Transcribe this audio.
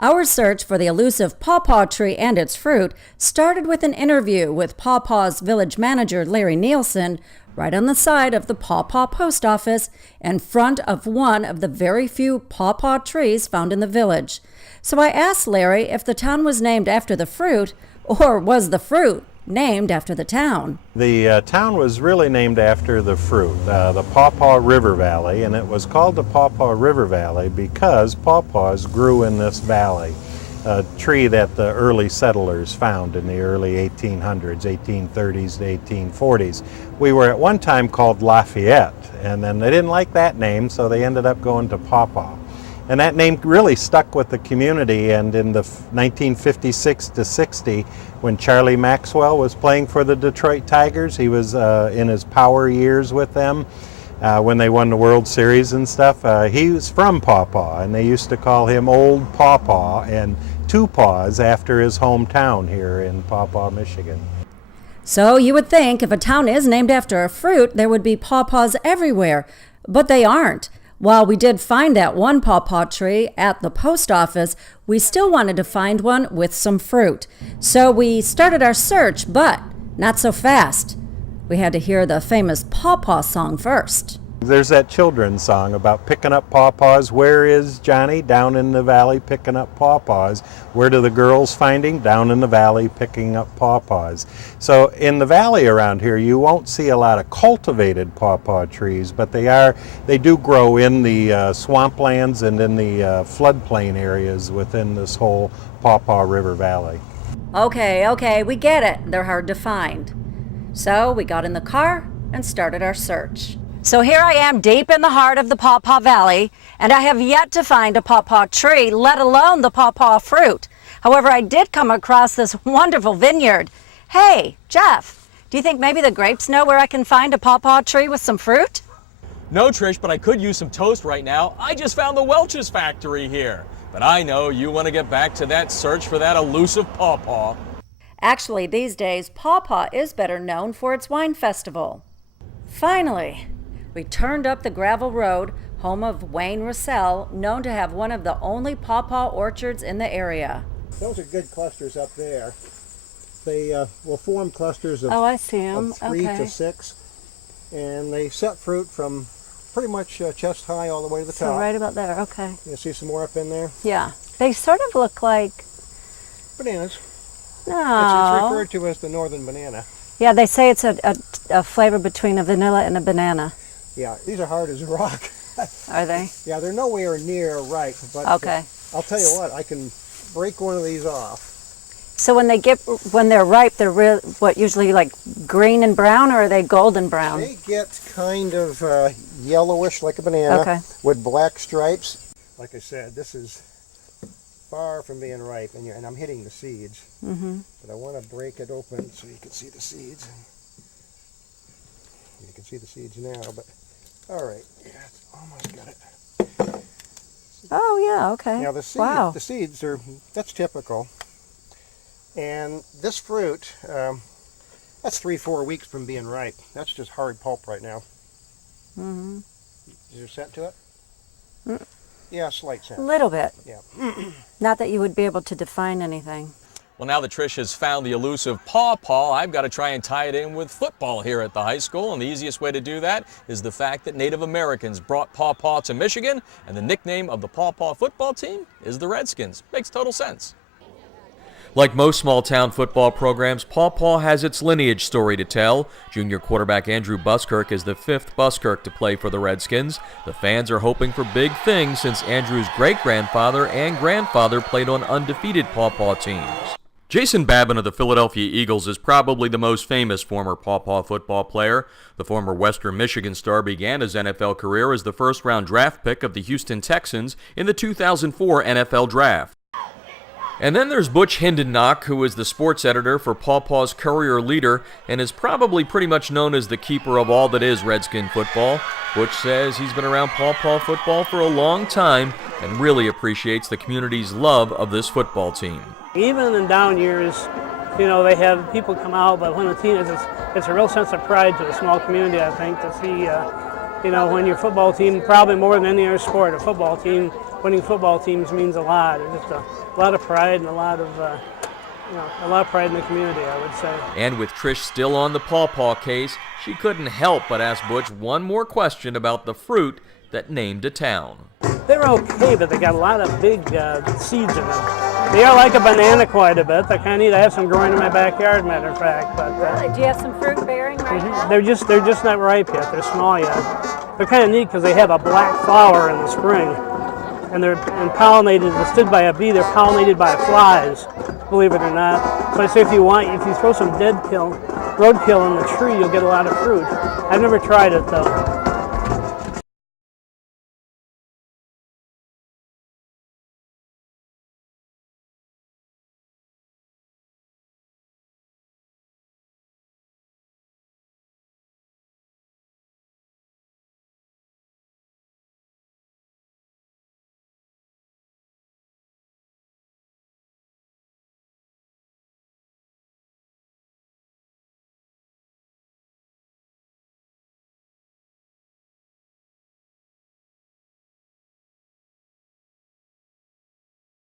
Our search for the elusive Paw Paw tree and its fruit started with an interview with Paw Paw's village manager, Larry Nielsen, right on the side of the Paw Paw post office in front of one of the very few Paw Paw trees found in the village. So I asked Larry if the town was named after the fruit, or was the fruit named after the town? The town was really named after the fruit, the Paw Paw River Valley, and it was called the Paw Paw River Valley because pawpaws grew in this valley, a tree that the early settlers found in the early 1800s, 1830s to 1840s. We were at one time called Lafayette, and then they didn't like that name, so they ended up going to Paw Paw. And that name really stuck with the community, and in the 1956 to 60, when Charlie Maxwell was playing for the Detroit Tigers, he was in his power years with them when they won the World Series and stuff. He was from Paw Paw, and they used to call him Old Paw Paw and Two Paws after his hometown here in Paw Paw, Michigan. So you would think if a town is named after a fruit, there would be pawpaws everywhere, but they aren't. While we did find that one Paw Paw tree at the post office, we still wanted to find one with some fruit. So we started our search, but not so fast. We had to hear the famous Paw Paw song first. There's that children's song about picking up pawpaws. Where is Johnny? Down in the valley picking up pawpaws. Where do the girls find him? Down in the valley picking up pawpaws. So in the valley around here, you won't see a lot of cultivated pawpaw trees, but they do grow in the swamplands and in the floodplain areas within this whole Paw Paw River Valley. Okay, we get it. They're hard to find. So we got in the car and started our search. So here I am deep in the heart of the Paw Paw Valley, and I have yet to find a Paw Paw tree, let alone the Paw Paw fruit. However, I did come across this wonderful vineyard. Hey, Jeff, do you think maybe the grapes know where I can find a Paw Paw tree with some fruit? No, Trish, but I could use some toast right now. I just found the Welch's factory here. But I know you want to get back to that search for that elusive Paw Paw. Actually, these days, Paw Paw is better known for its wine festival. Finally, we turned up the gravel road, home of Wayne Russell, known to have one of the only Paw Paw orchards in the area. Those are good clusters up there. They will form clusters of, I see 'em. of 3 Okay. to 6, and they set fruit from pretty much chest high all the way to the So top. right about there, okay. You see some more up in there? Yeah, they sort of look like, Bananas. no. It's referred to as the northern banana. Yeah, they say it's a flavor between a vanilla and a banana. Yeah, these are hard as a rock. Are they? Yeah, they're nowhere near ripe, but Okay. I'll tell you what, I can break one of these off. So when they're ripe, they're usually like green and brown, or are they golden brown? They get kind of yellowish like a banana Okay. with black stripes. Like I said, this is far from being ripe, and I'm hitting the seeds. Mm-hmm. But I want to break it open so you can see the seeds. You can see the seeds now, but all right, yeah, it's almost got it. Oh yeah, okay. Now the seeds that's typical. And this fruit, that's 3-4 weeks from being ripe. That's just hard pulp right now. Mm-hmm. Is there scent to it? Yeah, slight A scent. little bit. Yeah. Not that you would be able to define anything. Well, now that Trish has found the elusive Paw Paw, I've got to try and tie it in with football here at the high school. And the easiest way to do that is the fact that Native Americans brought Paw Paw to Michigan, and the nickname of the Paw Paw football team is the Redskins. Makes total sense. Like most small-town football programs, Paw Paw has its lineage story to tell. Junior quarterback Andrew Buskirk is the 5th Buskirk to play for the Redskins. The fans are hoping for big things since Andrew's great-grandfather and grandfather played on undefeated Paw Paw teams. Jason Babin of the Philadelphia Eagles is probably the most famous former Paw Paw football player. The former Western Michigan star began his NFL career as the first-round draft pick of the Houston Texans in the 2004 NFL Draft. And then there's Butch Hindennock, who is the sports editor for Paw Paw's Courier Leader and is probably pretty much known as the keeper of all that is Redskin football. Butch says he's been around Paw Paw football for a long time and really appreciates the community's love of this football team. Even in down years, they have people come out, but when the team is, it's a real sense of pride to a small community, I think, to see, when your football team, probably more than any other sport, a football team winning football teams means a lot. It's just a lot of pride and a lot of pride in the community, I would say. And with Trish still on the Paw Paw case, she couldn't help but ask Butch one more question about the fruit that named a town. They're okay, but they got a lot of big seeds in them. They are like a banana quite a bit. They're kind of neat. I have some growing in my backyard, matter of fact. But Really? Do you have some fruit bearing right now? they're just not ripe yet. They're small yet. They're kind of neat because they have a black flower in the spring, and they're pollinated. They're stood by a bee. They're pollinated by flies, believe it or not. So I say if you throw some roadkill in the tree, you'll get a lot of fruit. I've never tried it though.